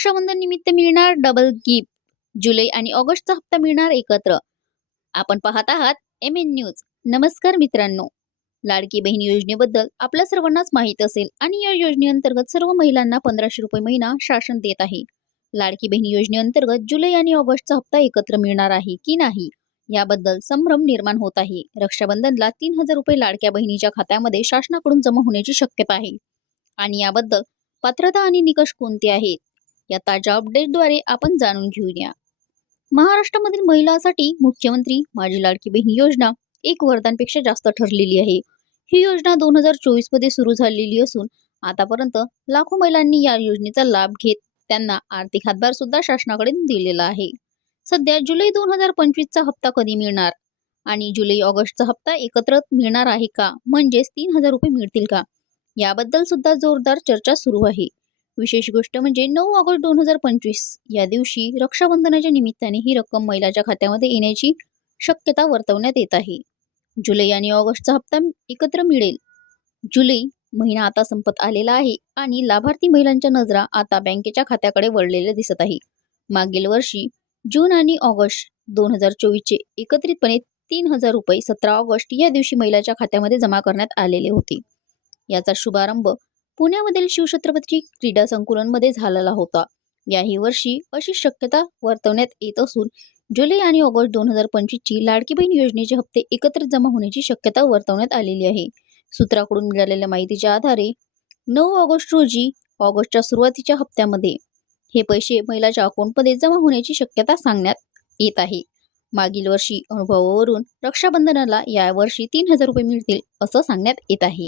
रक्षाबंधन निमित्त मिळणार double gift. जुलै आणि ऑगस्टचा हप्ता मिळणार एकत्र. आपण पाहत आहात MN न्यूज. नमस्कार मित्रांनो, लाडकी बहीण योजनेबद्दल आपल्या सर्वांनाच माहित असेल आणि या योजनेअंतर्गत सर्व महिलांना 1500 रुपये महिना शासन देत आहे. लाडकी बहीण योजनेअंतर्गत जुलै आणि ऑगस्टचा हप्ता एकत्र मिळणार आहे की नाही याबद्दल संभ्रम निर्माण होत आहे. रक्षाबंधनला 3000 रुपये लाडक्या बहिणीच्या खात्यामध्ये शासनाकडून जमा होण्याची शक्यता आहे आणि याबद्दल पात्रता आणि निकष कोणते आहेत या ताज्या अपडेटद्वारे आपण जाणून घेऊया. महाराष्ट्रामधील महिलांसाठी मुख्यमंत्री माझी लाडकी बहीण योजना एक वरदानपेक्षा जास्त ठरलेली आहे. ही योजना 2024 मध्ये सुरू झालेली असून आतापर्यंत लाखो महिलांनी या योजनेचा लाभ घेत त्यांना आर्थिक हातभार सुद्धा शासनाकडे दिलेला आहे. सध्या जुलै 2025 चा हप्ता कधी मिळणार आणि जुलै ऑगस्टचा हप्ता एकत्र मिळणार आहे का, म्हणजेच 3000 रुपये मिळतील का, याबद्दल सुद्धा जोरदार चर्चा सुरू आहे. विशेष गोष्ट म्हणजे 9 ऑगस्ट 2025 या दिवशी रक्षाबंधनाच्या निमित्ताने ही रक्कम महिलाच्या खात्यामध्ये येण्याची शक्यता वर्तवण्यात येत आहे. जुलै आणि ऑगस्टचा हप्ता एकत्र मिळेल. जुलै महिना आता संपत आलेला आहे आणि लाभार्थी महिलांच्या नजरा आता बँकेच्या खात्याकडे वळलेल्या दिसत आहे. मागील वर्षी जून आणि ऑगस्ट 2024 चे एकत्रितपणे 3000 रुपये 17 ऑगस्ट या दिवशी महिलाच्या खात्यामध्ये जमा करण्यात आलेले होते. याचा शुभारंभ पुण्यामधील शिवछत्रपती क्रीडा संकुलमध्ये झालेला होता. याही वर्षी अशी शक्यता वर्तवण्यात येत असून जुलै आणि ऑगस्ट 2025 ची लाडकी बहीण योजनेचे हप्ते एकत्र जमा होण्याची शक्यता वर्तवण्यात आलेली आहे. सूत्राकडून मिळालेल्या माहितीच्या आधारे 9 ऑगस्ट रोजी ऑगस्टच्या सुरुवातीच्या हप्त्यामध्ये हे पैसे महिलाच्या अकाउंटमध्ये जमा होण्याची शक्यता सांगण्यात येत आहे. मागील वर्षी अनुभवावरून रक्षाबंधनाला या वर्षी 3000 रुपये मिळतील असं सांगण्यात येत आहे.